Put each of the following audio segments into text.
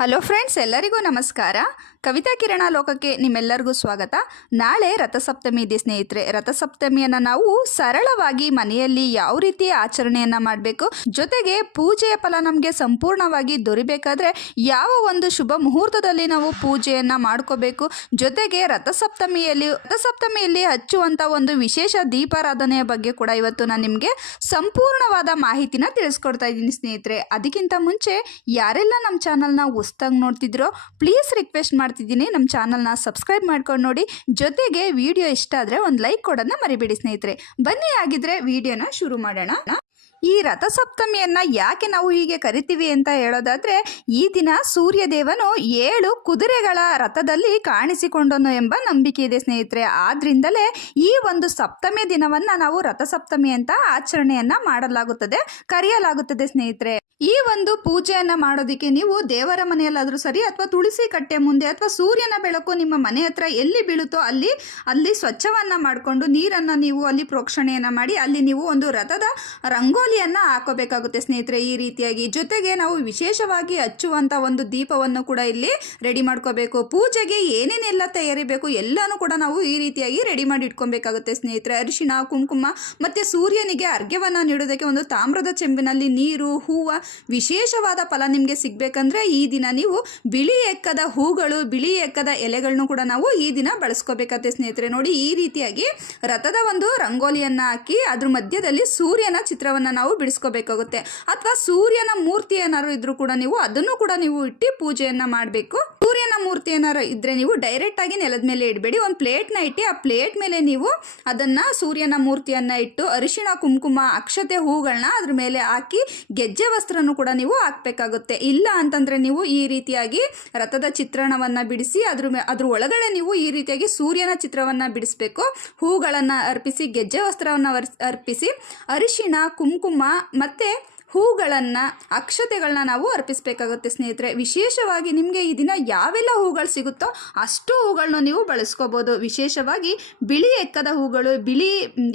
Hello friends, ಎಲ್ಲರಿಗೂ ನಮಸ್ಕಾರ. ಕವಿತಾ ಕಿರಣ ಲೋಕಕ್ಕೆ ನಿಮ್ಮೆಲ್ಲರಿಗೂ ಸ್ವಾಗತ. ನಾಳೆ ರಥಸಪ್ತಮಿ ಇದೆ, ಸ್ನೇಹಿತರೆ. ರಥಸಪ್ತಮಿಯನ್ನು ನಾವು ಸರಳವಾಗಿ ಮನೆಯಲ್ಲಿ ಯಾವ ರೀತಿ ಆಚರಣೆಯನ್ನು ಮಾಡಬೇಕು, ಜೊತೆಗೆ ಪೂಜೆಯ ಫಲ ನಮಗೆ ಸಂಪೂರ್ಣವಾಗಿ ದೊರಿಬೇಕಾದ್ರೆ ಯಾವ ಒಂದು ಶುಭ ಮುಹೂರ್ತದಲ್ಲಿ ನಾವು ಪೂಜೆಯನ್ನು ಮಾಡ್ಕೋಬೇಕು, ಜೊತೆಗೆ ರಥಸಪ್ತಮಿಯಲ್ಲಿ ರಥಸಪ್ತಮಿಯಲ್ಲಿ ಹಚ್ಚುವಂಥ ಒಂದು ವಿಶೇಷ ದೀಪಾರಾಧನೆಯ ಬಗ್ಗೆ ಕೂಡ ಇವತ್ತು ನಾನು ನಿಮಗೆ ಸಂಪೂರ್ಣವಾದ ಮಾಹಿತಿನ ತಿಳಿಸ್ಕೊಡ್ತಾ ಇದ್ದೀನಿ, ಸ್ನೇಹಿತರೆ. ಅದಕ್ಕಿಂತ ಮುಂಚೆ ಯಾರೆಲ್ಲ ನಮ್ಮ ಚಾನಲ್ನ ಹೊಸ್ದಾಗಿ ನೋಡ್ತಿದ್ರೋ ಪ್ಲೀಸ್ ರಿಕ್ವೆಸ್ಟ್ ಮಾಡ್ತಿದ್ದೀನಿ. ನಮ್ಮ ಚಾನಲ್ನ ಸಬ್ಸ್ಕ್ರೈಬ್ ಮಾಡ್ಕೊಂಡು ನೋಡಿ. ಜೊತೆಗೆ ವಿಡಿಯೋ ಇಷ್ಟ ಆದರೆ ಒಂದು ಲೈಕ್ ಕೊಡೋದನ್ನ ಮರಿಬೇಡಿ, ಸ್ನೇಹಿತರೆ. ಬನ್ನಿ ಆಗಿದ್ರೆ ವಿಡಿಯೋನ ಶುರು ಮಾಡೋಣ. ಈ ರಥಸಪ್ತಮಿಯನ್ನು ಯಾಕೆ ನಾವು ಹೀಗೆ ಕರಿತೀವಿ ಅಂತ ಹೇಳೋದಾದರೆ, ಈ ದಿನ ಸೂರ್ಯದೇವನು ಏಳು ಕುದುರೆಗಳ ರಥದಲ್ಲಿ ಕಾಣಿಸಿಕೊಂಡನು ಎಂಬ ನಂಬಿಕೆ ಇದೆ, ಸ್ನೇಹಿತರೆ. ಆದ್ರಿಂದಲೇ ಈ ಒಂದು ಸಪ್ತಮಿ ದಿನವನ್ನು ನಾವು ರಥಸಪ್ತಮಿ ಅಂತ ಆಚರಣೆಯನ್ನು ಮಾಡಲಾಗುತ್ತದೆ, ಕರೆಯಲಾಗುತ್ತದೆ, ಸ್ನೇಹಿತರೆ. ಈ ಒಂದು ಪೂಜೆಯನ್ನು ಮಾಡೋದಕ್ಕೆ ನೀವು ದೇವರ ಮನೆಯಲ್ಲಾದರೂ ಸರಿ ಅಥವಾ ತುಳಸಿ ಕಟ್ಟೆ ಮುಂದೆ ಅಥವಾ ಸೂರ್ಯನ ಬೆಳಕು ನಿಮ್ಮ ಮನೆ ಹತ್ರ ಎಲ್ಲಿ ಬೀಳುತ್ತೋ ಅಲ್ಲಿ ಅಲ್ಲಿ ಸ್ವಚ್ಛವನ್ನು ಮಾಡಿಕೊಂಡು ನೀರನ್ನು ನೀವು ಅಲ್ಲಿ ಪ್ರೋಕ್ಷಣೆಯನ್ನು ಮಾಡಿ ಅಲ್ಲಿ ನೀವು ಒಂದು ರಥದ ರಂಗೋಲಿಯನ್ನು ಹಾಕೋಬೇಕಾಗುತ್ತೆ ಸ್ನೇಹಿತರೆ ಈ ರೀತಿಯಾಗಿ. ಜೊತೆಗೆ ನಾವು ವಿಶೇಷವಾಗಿ ಹಚ್ಚುವಂಥ ಒಂದು ದೀಪವನ್ನು ಕೂಡ ಇಲ್ಲಿ ರೆಡಿ ಮಾಡ್ಕೋಬೇಕು. ಪೂಜೆಗೆ ಏನೇನೆಲ್ಲ ತಯಾರಿ ಬೇಕು ಎಲ್ಲನೂ ಕೂಡ ನಾವು ಈ ರೀತಿಯಾಗಿ ರೆಡಿ ಮಾಡಿ ಇಟ್ಕೊಬೇಕಾಗುತ್ತೆ ಸ್ನೇಹಿತರೆ. ಅರಿಶಿಣ, ಕುಂಕುಮ ಮತ್ತು ಸೂರ್ಯನಿಗೆ ಅರ್ಘ್ಯವನ್ನು ನೀಡೋದಕ್ಕೆ ಒಂದು ತಾಮ್ರದ ಚೆಂಬಿನಲ್ಲಿ ನೀರು, ಹೂವು ವಿಶೇಷವಾದ ಫಲ ನಿಮಗೆ ಸಿಗಬೇಕಂದ್ರೆ ಈ ದಿನ ನೀವು ಬಿಳಿ ಎಕ್ಕದ ಹೂಗಳು, ಬಿಳಿ ಎಕ್ಕದ ಎಲೆಗಳನ್ನು ಕೂಡ ನಾವು ಈ ದಿನ ಬಳಸ್ಕೋಬೇಕತ್ತೆ ಸ್ನೇಹಿತರೆ. ನೋಡಿ, ಈ ರೀತಿಯಾಗಿ ರಥದ ಒಂದು ರಂಗೋಲಿಯನ್ನು ಹಾಕಿ ಅದ್ರ ಮಧ್ಯದಲ್ಲಿ ಸೂರ್ಯನ ಚಿತ್ರವನ್ನು ನಾವು ಬಿಡಿಸ್ಕೋಬೇಕಾಗುತ್ತೆ. ಅಥವಾ ಸೂರ್ಯನ ಮೂರ್ತಿ ಏನಾದ್ರು ಇದ್ರೂ ಕೂಡ ನೀವು ಅದನ್ನು ಕೂಡ ನೀವು ಇಟ್ಟು ಪೂಜೆಯನ್ನು ಮಾಡಬೇಕು. ಸೂರ್ಯನ ಮೂರ್ತಿ ಏನಾದ್ರು ಇದ್ರೆ ನೀವು ಡೈರೆಕ್ಟ್ ಆಗಿ ನೆಲದ ಮೇಲೆ ಇಡಬೇಡಿ. ಒಂದು ಪ್ಲೇಟ್ನ ಇಟ್ಟು ಆ ಪ್ಲೇಟ್ ಮೇಲೆ ನೀವು ಅದನ್ನ ಸೂರ್ಯನ ಮೂರ್ತಿಯನ್ನ ಇಟ್ಟು ಅರಿಶಿಣ, ಕುಂಕುಮ, ಅಕ್ಷತೆ ಹೂಗಳನ್ನ ಅದ್ರ ಮೇಲೆ ಹಾಕಿ ಗೆಜ್ಜೆ ವಸ್ತ್ರನೂ ಕೂಡ ನೀವು ಹಾಕ್ಬೇಕಾಗುತ್ತೆ. ಇಲ್ಲ ಅಂತಂದ್ರೆ ನೀವು ಈ ರೀತಿಯಾಗಿ ರಥದ ಚಿತ್ರಣವನ್ನ ಬಿಡಿಸಿ ಅದ್ರ ಮೇ, ಅದ್ರ ಒಳಗಡೆ ನೀವು ಈ ರೀತಿಯಾಗಿ ಸೂರ್ಯನ ಚಿತ್ರವನ್ನ ಬಿಡಿಸ್ಬೇಕು. ಹೂಗಳನ್ನು ಅರ್ಪಿಸಿ, ಗೆಜ್ಜೆ ವಸ್ತ್ರವನ್ನು ಅರ್ಪಿಸಿ, ಅರಿಶಿಣ, ಕುಂಕುಮ ಮತ್ತೆ ಹೂಗಳನ್ನು, ಅಕ್ಷತೆಗಳನ್ನ ನಾವು ಅರ್ಪಿಸಬೇಕಾಗುತ್ತೆ ಸ್ನೇಹಿತರೆ. ವಿಶೇಷವಾಗಿ ನಿಮಗೆ ಈ ದಿನ ಯಾವೆಲ್ಲ ಹೂಗಳು ಸಿಗುತ್ತೋ ಅಷ್ಟು ಹೂಗಳನ್ನ ನೀವು ಬಳಸ್ಕೋಬೋದು. ವಿಶೇಷವಾಗಿ ಬಿಳಿ ಎಕ್ಕದ ಹೂಗಳು, ಬಿಳಿ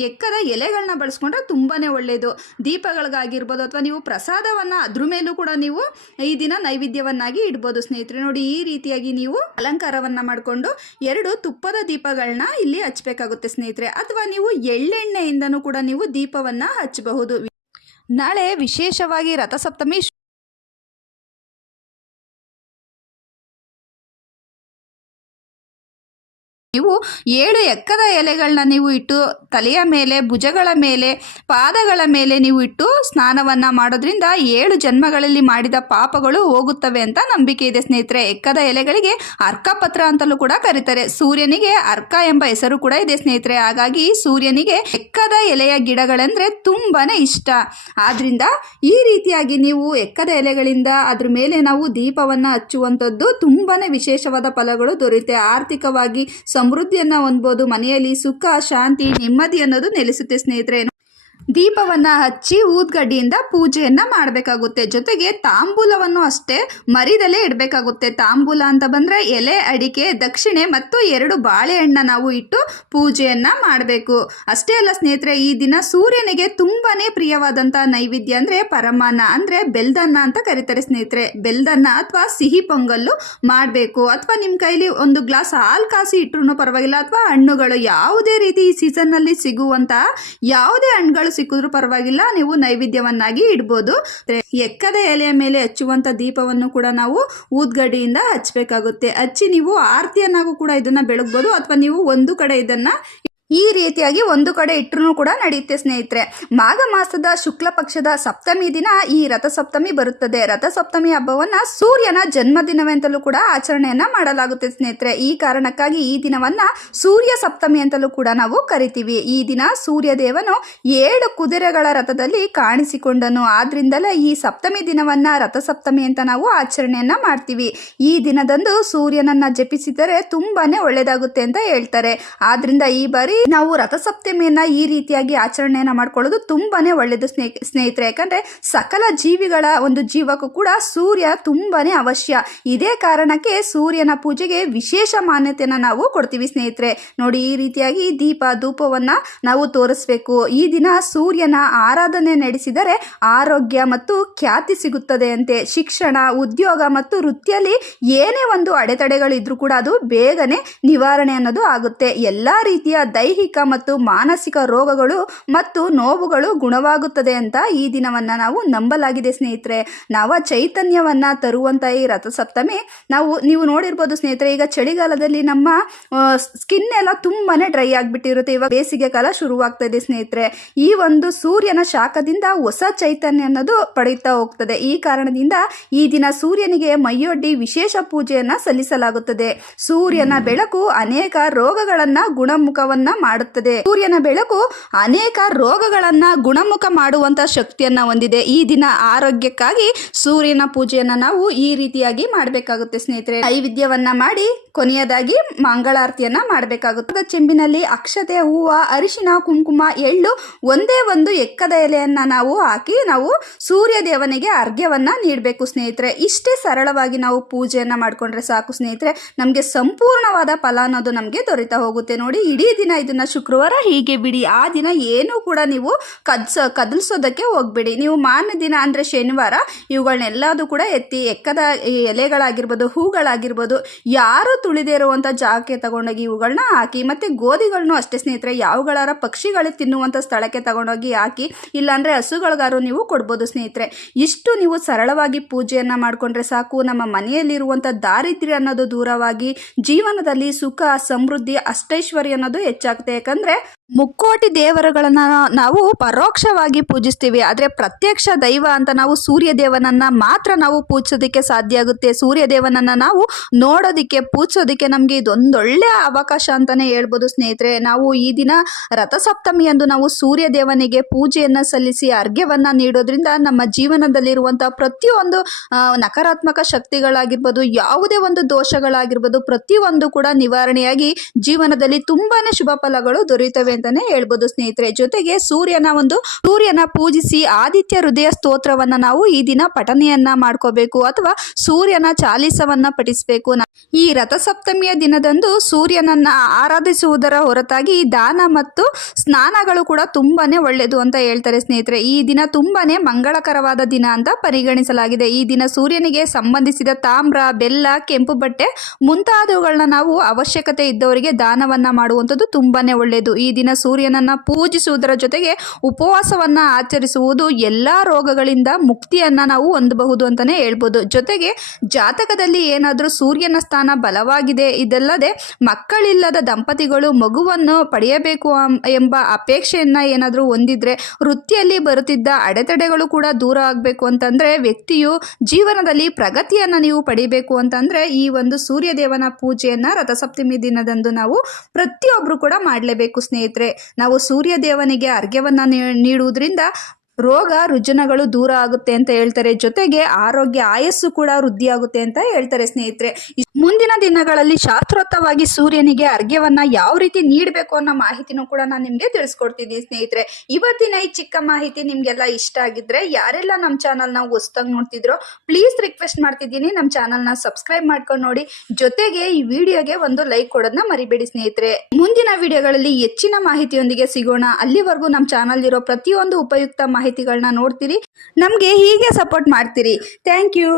ಎಕ್ಕದ ಎಲೆಗಳನ್ನ ಬಳಸ್ಕೊಂಡ್ರೆ ತುಂಬಾ ಒಳ್ಳೆಯದು ದೀಪಗಳಿಗಾಗಿರ್ಬೋದು ಅಥವಾ ನೀವು ಪ್ರಸಾದವನ್ನು ಅದ್ರ ಮೇಲೂ ಕೂಡ ನೀವು ಈ ದಿನ ನೈವೇದ್ಯವನ್ನಾಗಿ ಇಡ್ಬೋದು ಸ್ನೇಹಿತರೆ. ನೋಡಿ, ಈ ರೀತಿಯಾಗಿ ನೀವು ಅಲಂಕಾರವನ್ನು ಮಾಡಿಕೊಂಡು ಎರಡು ತುಪ್ಪದ ದೀಪಗಳನ್ನ ಇಲ್ಲಿ ಹಚ್ಚಬೇಕಾಗುತ್ತೆ ಸ್ನೇಹಿತರೆ. ಅಥವಾ ನೀವು ಎಳ್ಳೆಣ್ಣೆಯಿಂದನೂ ಕೂಡ ನೀವು ದೀಪವನ್ನು ಹಚ್ಚಬಹುದು ನಾಳೆ ವಿಶೇಷವಾಗಿ ರಥಸಪ್ತಮಿ ನೀವು ಏಳು ಎಕ್ಕದ ಎಲೆಗಳನ್ನ ನೀವು ಇಟ್ಟು ತಲೆಯ ಮೇಲೆ, ಭುಜಗಳ ಮೇಲೆ, ಪಾದಗಳ ಮೇಲೆ ನೀವು ಇಟ್ಟು ಸ್ನಾನವನ್ನು ಮಾಡೋದ್ರಿಂದ ಏಳು ಜನ್ಮಗಳಲ್ಲಿ ಮಾಡಿದ ಪಾಪಗಳು ಹೋಗುತ್ತವೆ ಅಂತ ನಂಬಿಕೆ ಇದೆ ಸ್ನೇಹಿತರೆ. ಎಕ್ಕದ ಎಲೆಗಳಿಗೆ ಅರ್ಕಪತ್ರ ಅಂತಲೂ ಕೂಡ ಕರೀತಾರೆ. ಸೂರ್ಯನಿಗೆ ಅರ್ಕ ಎಂಬ ಹೆಸರು ಕೂಡ ಇದೆ ಸ್ನೇಹಿತರೆ. ಹಾಗಾಗಿ ಸೂರ್ಯನಿಗೆ ಎಕ್ಕದ ಎಲೆಯ ಗಿಡಗಳೆಂದರೆ ತುಂಬಾನೇ ಇಷ್ಟ. ಆದ್ರಿಂದ ಈ ರೀತಿಯಾಗಿ ನೀವು ಎಕ್ಕದ ಎಲೆಗಳಿಂದ ಅದ್ರ ಮೇಲೆ ನಾವು ದೀಪವನ್ನು ಹಚ್ಚುವಂಥದ್ದು ತುಂಬಾನೇ ವಿಶೇಷವಾದ ಫಲಗಳು ದೊರೆಯುತ್ತೆ. ಆರ್ಥಿಕವಾಗಿ ಸಮೃದ್ಧಿಯನ್ನ ಹೊಂದ್ಬೋದು ಮನೆಯಲ್ಲಿ ಸುಖ ಶಾಂತಿ ನೆಮ್ಮದಿ ಅನ್ನೋದು ನೆಲೆಸುತ್ತೆ ಸ್ನೇಹಿತರೆ. ದೀಪವನ್ನು ಹಚ್ಚಿ ಊದ್ಗಡ್ಡಿಯಿಂದ ಪೂಜೆಯನ್ನು ಮಾಡಬೇಕಾಗುತ್ತೆ. ಜೊತೆಗೆ ತಾಂಬೂಲವನ್ನು ಅಷ್ಟೇ ಮರಿದಲ್ಲೇ ಇಡಬೇಕಾಗುತ್ತೆ. ತಾಂಬೂಲ ಅಂತ ಬಂದರೆ ಎಲೆ, ಅಡಿಕೆ, ದಕ್ಷಿಣೆ ಮತ್ತು ಎರಡು ಬಾಳೆಹಣ್ಣ ನಾವು ಇಟ್ಟು ಪೂಜೆಯನ್ನು ಮಾಡಬೇಕು. ಅಷ್ಟೇ ಅಲ್ಲ ಸ್ನೇಹಿತರೆ, ಈ ದಿನ ಸೂರ್ಯನಿಗೆ ತುಂಬಾ ಪ್ರಿಯವಾದಂಥ ನೈವೇದ್ಯ ಅಂದರೆ ಪರಮಾನ್ನ ಅಂದರೆ ಬೆಲ್ದನ್ನ ಅಂತ ಕರೀತಾರೆ ಸ್ನೇಹಿತರೆ. ಬೆಲ್ದನ್ನ ಅಥವಾ ಸಿಹಿ ಪೊಂಗಲ್ಲು ಮಾಡಬೇಕು. ಅಥವಾ ನಿಮ್ಮ ಕೈಲಿ ಒಂದು ಗ್ಲಾಸ್ ಹಾಲು ಕಾಸಿ ಇಟ್ಟರು ಪರವಾಗಿಲ್ಲ. ಅಥವಾ ಹಣ್ಣುಗಳು ಯಾವುದೇ ರೀತಿ ಈ ಸೀಸನ್ನಲ್ಲಿ ಸಿಗುವಂತಹ ಯಾವುದೇ ಹಣ್ಣುಗಳು ಸಿಕ್ಕಿದ್ರೂ ಪರವಾಗಿಲ್ಲ, ನೀವು ನೈವೇದ್ಯವನ್ನಾಗಿ ಇಡ್ಬೋದು. ಎಕ್ಕದ ಎಲೆಯ ಮೇಲೆ ಹಚ್ಚುವಂತ ದೀಪವನ್ನು ಕೂಡ ನಾವು ಊದ್ಗಡ್ಡಿಯಿಂದ ಹಚ್ಚಬೇಕಾಗುತ್ತೆ ಹಚ್ಚಿ ನೀವು ಆರತಿಯನ್ನಾಗೂ ಕೂಡ ಇದನ್ನ ಬೆಳಗ್ಬೋದು, ಅಥವಾ ನೀವು ಒಂದು ಕಡೆ ಇದನ್ನು ಈ ರೀತಿಯಾಗಿ ಒಂದು ಕಡೆ ಇಟ್ಟರೂ ಕೂಡ ನಡೆಯುತ್ತೆ ಸ್ನೇಹಿತರೆ. ಮಾಘ ಮಾಸದ ಶುಕ್ಲ ಪಕ್ಷದ ಸಪ್ತಮಿ ದಿನ ಈ ರಥಸಪ್ತಮಿ ಬರುತ್ತದೆ. ರಥಸಪ್ತಮಿ ಹಬ್ಬವನ್ನ ಸೂರ್ಯನ ಜನ್ಮದಿನವೆಂತಲೂ ಕೂಡ ಆಚರಣೆಯನ್ನ ಮಾಡಲಾಗುತ್ತೆ ಸ್ನೇಹಿತರೆ. ಈ ಕಾರಣಕ್ಕಾಗಿ ಈ ದಿನವನ್ನ ಸೂರ್ಯ ಸಪ್ತಮಿ ಅಂತಲೂ ಕೂಡ ನಾವು ಕರಿತೀವಿ. ಈ ದಿನ ಸೂರ್ಯ ದೇವನು ಏಳು ಕುದುರೆಗಳ ರಥದಲ್ಲಿ ಕಾಣಿಸಿಕೊಂಡನು. ಆದ್ರಿಂದಲೇ ಈ ಸಪ್ತಮಿ ದಿನವನ್ನ ರಥಸಪ್ತಮಿ ಅಂತ ನಾವು ಆಚರಣೆಯನ್ನ ಮಾಡ್ತೀವಿ. ಈ ದಿನದಂದು ಸೂರ್ಯನನ್ನ ಜಪಿಸಿದರೆ ತುಂಬಾನೇ ಒಳ್ಳೆಯದಾಗುತ್ತೆ ಅಂತ ಹೇಳ್ತಾರೆ. ಆದ್ರಿಂದ ಈ ಬಾರಿ ನಾವು ರಥಸಪ್ತಮಿಯನ್ನ ಈ ರೀತಿಯಾಗಿ ಆಚರಣೆಯನ್ನ ಮಾಡ್ಕೊಳ್ಳೋದು ತುಂಬಾನೇ ಒಳ್ಳೇದು ಸ್ನೇಹ, ಸ್ನೇಹಿತರೆ. ಯಾಕಂದ್ರೆ ಸಕಲ ಜೀವಿಗಳ ಒಂದು ಜೀವಕ್ಕೂ ಕೂಡ ಸೂರ್ಯ ತುಂಬಾನೇ ಅವಶ್ಯ. ಇದೇ ಕಾರಣಕ್ಕೆ ಸೂರ್ಯನ ಪೂಜೆಗೆ ವಿಶೇಷ ಮಾನ್ಯತೆಯನ್ನ ನಾವು ಕೊಡ್ತೀವಿ ಸ್ನೇಹಿತರೆ. ನೋಡಿ, ಈ ರೀತಿಯಾಗಿ ದೀಪ, ಧೂಪವನ್ನ ನಾವು ತೋರಿಸ್ಬೇಕು. ಈ ದಿನ ಸೂರ್ಯನ ಆರಾಧನೆ ನಡೆಸಿದರೆ ಆರೋಗ್ಯ ಮತ್ತು ಖ್ಯಾತಿ ಸಿಗುತ್ತದೆ ಅಂತೆ. ಶಿಕ್ಷಣ, ಉದ್ಯೋಗ ಮತ್ತು ವೃತ್ತಿಯಲ್ಲಿ ಏನೇ ಒಂದು ಅಡೆತಡೆಗಳಿದ್ರೂ ಕೂಡ ಅದು ಬೇಗನೆ ನಿವಾರಣೆ ಅನ್ನೋದು ಆಗುತ್ತೆ. ಎಲ್ಲಾ ರೀತಿಯ ದೈಹಿಕ ಮತ್ತು ಮಾನಸಿಕ ರೋಗಗಳು ಮತ್ತು ನೋವುಗಳು ಗುಣವಾಗುತ್ತದೆ ಅಂತ ಈ ದಿನವನ್ನ ನಾವು ನಂಬಲಾಗಿದೆ ಸ್ನೇಹಿತರೆ. ನವ ಚೈತನ್ಯವನ್ನ ತರುವಂತ ಈ ರಥಸಪ್ತಮಿ ನಾವು ನೀವು ನೋಡಿರ್ಬೋದು ಸ್ನೇಹಿತರೆ ಈಗ ಚಳಿಗಾಲದಲ್ಲಿ ನಮ್ಮ ಸ್ಕಿನ್ ಎಲ್ಲ ತುಂಬಾನೇ ಡ್ರೈ ಆಗಿಬಿಟ್ಟಿರುತ್ತೆ. ಇವಾಗ ಬೇಸಿಗೆ ಕಾಲ ಶುರುವಾಗ್ತಾ ಇದೆ ಸ್ನೇಹಿತರೆ. ಈ ಒಂದು ಸೂರ್ಯನ ಶಾಖದಿಂದ ಹೊಸ ಚೈತನ್ಯ ಅನ್ನೋದು ಪಡೆಯುತ್ತಾ ಹೋಗ್ತದೆ. ಈ ಕಾರಣದಿಂದ ಈ ದಿನ ಸೂರ್ಯನಿಗೆ ಮೈಯೊಡ್ಡಿ ವಿಶೇಷ ಪೂಜೆಯನ್ನು ಸಲ್ಲಿಸಲಾಗುತ್ತದೆ. ಸೂರ್ಯನ ಬೆಳಕು ಅನೇಕ ರೋಗಗಳನ್ನು ಗುಣಮುಖವನ್ನ ಮಾಡುತ್ತದೆ. ಸೂರ್ಯನ ಬೆಳಕು ಅನೇಕ ರೋಗಗಳನ್ನ ಗುಣಮುಖ ಮಾಡುವಂತ ಶಕ್ತಿಯನ್ನ ಹೊಂದಿದೆ. ಈ ದಿನ ಆರೋಗ್ಯಕ್ಕಾಗಿ ಸೂರ್ಯನ ಪೂಜೆಯನ್ನ ನಾವು ಈ ರೀತಿಯಾಗಿ ಮಾಡಬೇಕಾಗುತ್ತೆ ಸ್ನೇಹಿತರೆ. ನೈವೇದ್ಯವನ್ನ ಮಾಡಿ ಕೊನೆಯದಾಗಿ ಮಂಗಳಾರತಿಯನ್ನ ಮಾಡಬೇಕಾಗುತ್ತೆ. ಚೆಂಬಿನಲ್ಲಿ ಅಕ್ಷತೆ, ಹೂವ, ಅರಿಶಿನ, ಕುಂಕುಮ ಎಳ್ಳು ಒಂದೇ ಒಂದು ಎಕ್ಕದ ಎಲೆಯನ್ನ ನಾವು ಹಾಕಿ ನಾವು ಸೂರ್ಯ ದೇವನಿಗೆ ಅರ್ಘ್ಯವನ್ನ ನೀಡಬೇಕು ಸ್ನೇಹಿತರೆ. ಇಷ್ಟೇ ಸರಳವಾಗಿ ನಾವು ಪೂಜೆಯನ್ನ ಮಾಡ್ಕೊಂಡ್ರೆ ಸಾಕು ಸ್ನೇಹಿತರೆ. ನಮಗೆ ಸಂಪೂರ್ಣವಾದ ಫಲ ಅನ್ನೋದು ನಮಗೆ ದೊರೀತಾ ಹೋಗುತ್ತೆ. ನೋಡಿ, ಇಡೀ ದಿನ ಇದನ್ನ ಶುಕ್ರವಾರ ಹೀಗೆ ಬಿಡಿ. ಆ ದಿನ ಏನೂ ಕೂಡ ನೀವು ಕದ್ಸ, ಕದಲ್ಸೋದಕ್ಕೆ ಹೋಗ್ಬೇಡಿ. ನೀವು ಮಾರನೇ ದಿನ ಅಂದರೆ ಶನಿವಾರ ಇವುಗಳನ್ನೆಲ್ಲದೂ ಕೂಡ ಎತ್ತಿ ಎಕ್ಕದ ಎಲೆಗಳಾಗಿರ್ಬೋದು, ಹೂಗಳಾಗಿರ್ಬೋದು, ಯಾರು ತುಳಿದೇ ಇರುವಂಥ ಜಾಗಕ್ಕೆ ತಗೊಂಡೋಗಿ ಇವುಗಳನ್ನ ಹಾಕಿ, ಮತ್ತು ಗೋಧಿಗಳನ್ನು ಅಷ್ಟೇ ಸ್ನೇಹಿತರೆ, ಯಾವುಗಳಾರ ಪಕ್ಷಿಗಳು ತಿನ್ನುವಂಥ ಸ್ಥಳಕ್ಕೆ ತಗೊಂಡೋಗಿ ಹಾಕಿ, ಇಲ್ಲಾಂದರೆ ಹಸುಗಳಿಗಾರು ನೀವು ಕೊಡ್ಬೋದು ಸ್ನೇಹಿತರೆ. ಇಷ್ಟು ನೀವು ಸರಳವಾಗಿ ಪೂಜೆಯನ್ನು ಮಾಡಿಕೊಂಡ್ರೆ ಸಾಕು. ನಮ್ಮ ಮನೆಯಲ್ಲಿರುವಂಥ ದಾರಿದ್ರ್ಯ ಅನ್ನೋದು ದೂರವಾಗಿ, ಜೀವನದಲ್ಲಿ ಸುಖ, ಸಮೃದ್ಧಿ ಅಷ್ಟೈಶ್ವರ್ಯ ಅನ್ನೋದು ಹೆಚ್ಚಾಗುತ್ತೆ ಯಾಕಂದರೆ ಮುಕ್ಕೋಟಿ ದೇವರುಗಳನ್ನ ನಾವು ಪರೋಕ್ಷವಾಗಿ ಪೂಜಿಸ್ತೀವಿ. ಆದರೆ ಪ್ರತ್ಯಕ್ಷ ದೈವ ಅಂತ ನಾವು ಸೂರ್ಯ ದೇವನನ್ನ ಮಾತ್ರ ನಾವು ಪೂಜಿಸೋದಕ್ಕೆ ಸಾಧ್ಯ ಆಗುತ್ತೆ. ಸೂರ್ಯ ದೇವನನ್ನ ನಾವು ನೋಡೋದಕ್ಕೆ, ಪೂಜಿಸೋದಕ್ಕೆ ನಮಗೆ ಇದೊಂದೊಳ್ಳೆಯ ಅವಕಾಶ ಅಂತಾನೆ ಹೇಳ್ಬೋದು ಸ್ನೇಹಿತರೆ. ನಾವು ಈ ದಿನ ರಥಸಪ್ತಮಿಯಂದು ನಾವು ಸೂರ್ಯ ದೇವನಿಗೆ ಪೂಜೆಯನ್ನ ಸಲ್ಲಿಸಿ ಅರ್ಘ್ಯವನ್ನ ನೀಡೋದ್ರಿಂದ ನಮ್ಮ ಜೀವನದಲ್ಲಿರುವಂಥ ಪ್ರತಿಯೊಂದು ನಕಾರಾತ್ಮಕ ಶಕ್ತಿಗಳಾಗಿರ್ಬೋದು, ಯಾವುದೇ ಒಂದು ದೋಷಗಳಾಗಿರ್ಬೋದು, ಪ್ರತಿಯೊಂದು ಕೂಡ ನಿವಾರಣೆಯಾಗಿ ಜೀವನದಲ್ಲಿ ತುಂಬಾನೇ ಶುಭ ಫಲಗಳು ದೊರೆಯುತ್ತವೆ. ಅಂತಾನೆ ಹೇಳ್ಬೋದು ಸ್ನೇಹಿತರೆ. ಜೊತೆಗೆ ಸೂರ್ಯನ ಒಂದು, ಸೂರ್ಯನ ಪೂಜಿಸಿ ಆದಿತ್ಯ ಹೃದಯ ಸ್ತೋತ್ರವನ್ನ ನಾವು ಈ ದಿನ ಪಠನೆಯನ್ನ ಮಾಡ್ಕೋಬೇಕು ಅಥವಾ ಸೂರ್ಯನ ಚಾಲಿಸವನ್ನ ಪಠಿಸಬೇಕು. ಈ ರಥಸಪ್ತಮಿಯ ದಿನದಂದು ಸೂರ್ಯನನ್ನ ಆರಾಧಿಸುವುದರ ಹೊರತಾಗಿ ದಾನ ಮತ್ತು ಸ್ನಾನಗಳು ಕೂಡ ತುಂಬಾನೇ ಒಳ್ಳೆಯದು ಅಂತ ಹೇಳ್ತಾರೆ ಸ್ನೇಹಿತರೆ. ಈ ದಿನ ತುಂಬಾನೇ ಮಂಗಳಕರವಾದ ದಿನ ಅಂತ ಪರಿಗಣಿಸಲಾಗಿದೆ. ಈ ದಿನ ಸೂರ್ಯನಿಗೆ ಸಂಬಂಧಿಸಿದ ತಾಮ್ರ, ಬೆಲ್ಲ, ಕೆಂಪು ಬಟ್ಟೆ ಮುಂತಾದವುಗಳನ್ನ ನಾವು ಅವಶ್ಯಕತೆ ಇದ್ದವರಿಗೆ ದಾನವನ್ನ ಮಾಡುವಂಥದ್ದು ತುಂಬಾನೇ ಒಳ್ಳೆಯದು ಈ ದಿನ ಸೂರ್ಯನನ್ನ ಪೂಜಿಸುವುದರ ಜೊತೆಗೆ ಉಪವಾಸವನ್ನ ಆಚರಿಸುವುದು ಎಲ್ಲ ರೋಗಗಳಿಂದ ಮುಕ್ತಿಯನ್ನ ನಾವು ಹೊಂದಬಹುದು ಅಂತಾನೆ ಹೇಳ್ಬೋದು. ಜೊತೆಗೆ ಜಾತಕದಲ್ಲಿ ಏನಾದರೂ ಸೂರ್ಯನ ಸ್ಥಾನ ಬಲವಾಗಿದೆ, ಇದಲ್ಲದೆ ಮಕ್ಕಳಿಲ್ಲದ ದಂಪತಿಗಳು ಮಗುವನ್ನು ಪಡೆಯಬೇಕು ಎಂಬ ಅಪೇಕ್ಷೆಯನ್ನ ಏನಾದರೂ ಹೊಂದಿದ್ರೆ, ವೃತ್ತಿಯಲ್ಲಿ ಬರುತ್ತಿದ್ದ ಅಡೆತಡೆಗಳು ಕೂಡ ದೂರ ಆಗಬೇಕು ಅಂತಂದ್ರೆ ವ್ಯಕ್ತಿಯು ಜೀವನದಲ್ಲಿ ಪ್ರಗತಿಯನ್ನ ನೀವು ಪಡಿಬೇಕು ಅಂತಂದ್ರೆ ಈ ಒಂದು ಸೂರ್ಯ ದೇವನ ಪೂಜೆಯನ್ನ ರಥಸಪ್ತಮಿ ದಿನದಂದು ನಾವು ಪ್ರತಿಯೊಬ್ಬರು ಕೂಡ ಮಾಡಲೇಬೇಕು ಸ್ನೇಹಿತರೆ. ನಾವು ಸೂರ್ಯ ದೇವನಿಗೆ ಅರ್ಘ್ಯವನ್ನು ನೀಡುವುದರಿಂದ ರೋಗ ರುಜಿನಗಳು ದೂರ ಆಗುತ್ತೆ ಅಂತ ಹೇಳ್ತಾರೆ. ಜೊತೆಗೆ ಆರೋಗ್ಯ ಆಯಸ್ಸು ಕೂಡ ವೃದ್ಧಿಯಾಗುತ್ತೆ ಅಂತ ಹೇಳ್ತಾರೆ ಸ್ನೇಹಿತರೆ. ಮುಂದಿನ ದಿನಗಳಲ್ಲಿ ಶಾಸ್ತ್ರೋತ್ತವಾಗಿ ಸೂರ್ಯನಿಗೆ ಅರ್ಘ್ಯವನ್ನ ಯಾವ ರೀತಿ ನೀಡಬೇಕು ಅನ್ನೋ ಮಾಹಿತಿನೂ ಕೂಡ ನಾನು ನಿಮಗೆ ತಿಳಿಸ್ಕೊಡ್ತಿದ್ದೀನಿ ಸ್ನೇಹಿತರೆ. ಇವತ್ತಿನ ಈ ಚಿಕ್ಕ ಮಾಹಿತಿ ನಿಮಗೆಲ್ಲ ಇಷ್ಟ ಆಗಿದ್ರೆ ಯಾರೆಲ್ಲ ನಮ್ಮ ಚಾನಲ್ನ ಹೊಸ್ದಾಗಿ ನೋಡ್ತಿದ್ರೋ ಪ್ಲೀಸ್ ರಿಕ್ವೆಸ್ಟ್ ಮಾಡ್ತಿದ್ದೀನಿ. ನಮ್ಮ ಚಾನಲ್ನ ಸಬ್ಸ್ಕ್ರೈಬ್ ಮಾಡ್ಕೊಂಡು ನೋಡಿ. ಜೊತೆಗೆ ಈ ವಿಡಿಯೋಗೆ ಒಂದು ಲೈಕ್ ಕೊಡೋದನ್ನ ಮರಿಬೇಡಿ ಸ್ನೇಹಿತರೆ. ಮುಂದಿನ ವಿಡಿಯೋಗಳಲ್ಲಿ ಹೆಚ್ಚಿನ ಮಾಹಿತಿಯೊಂದಿಗೆ ಸಿಗೋಣ. ಅಲ್ಲಿವರೆಗೂ ನಮ್ಮ ಚಾನಲ್ ಇರೋ ಪ್ರತಿಯೊಂದು ಉಪಯುಕ್ತ ಮಾಹಿತಿಗಳನ್ನ ನೋಡ್ತೀರಿ. ನಮಗೆ ಹೀಗೆ ಸಪೋರ್ಟ್ ಮಾಡ್ತೀರಿ. Thank you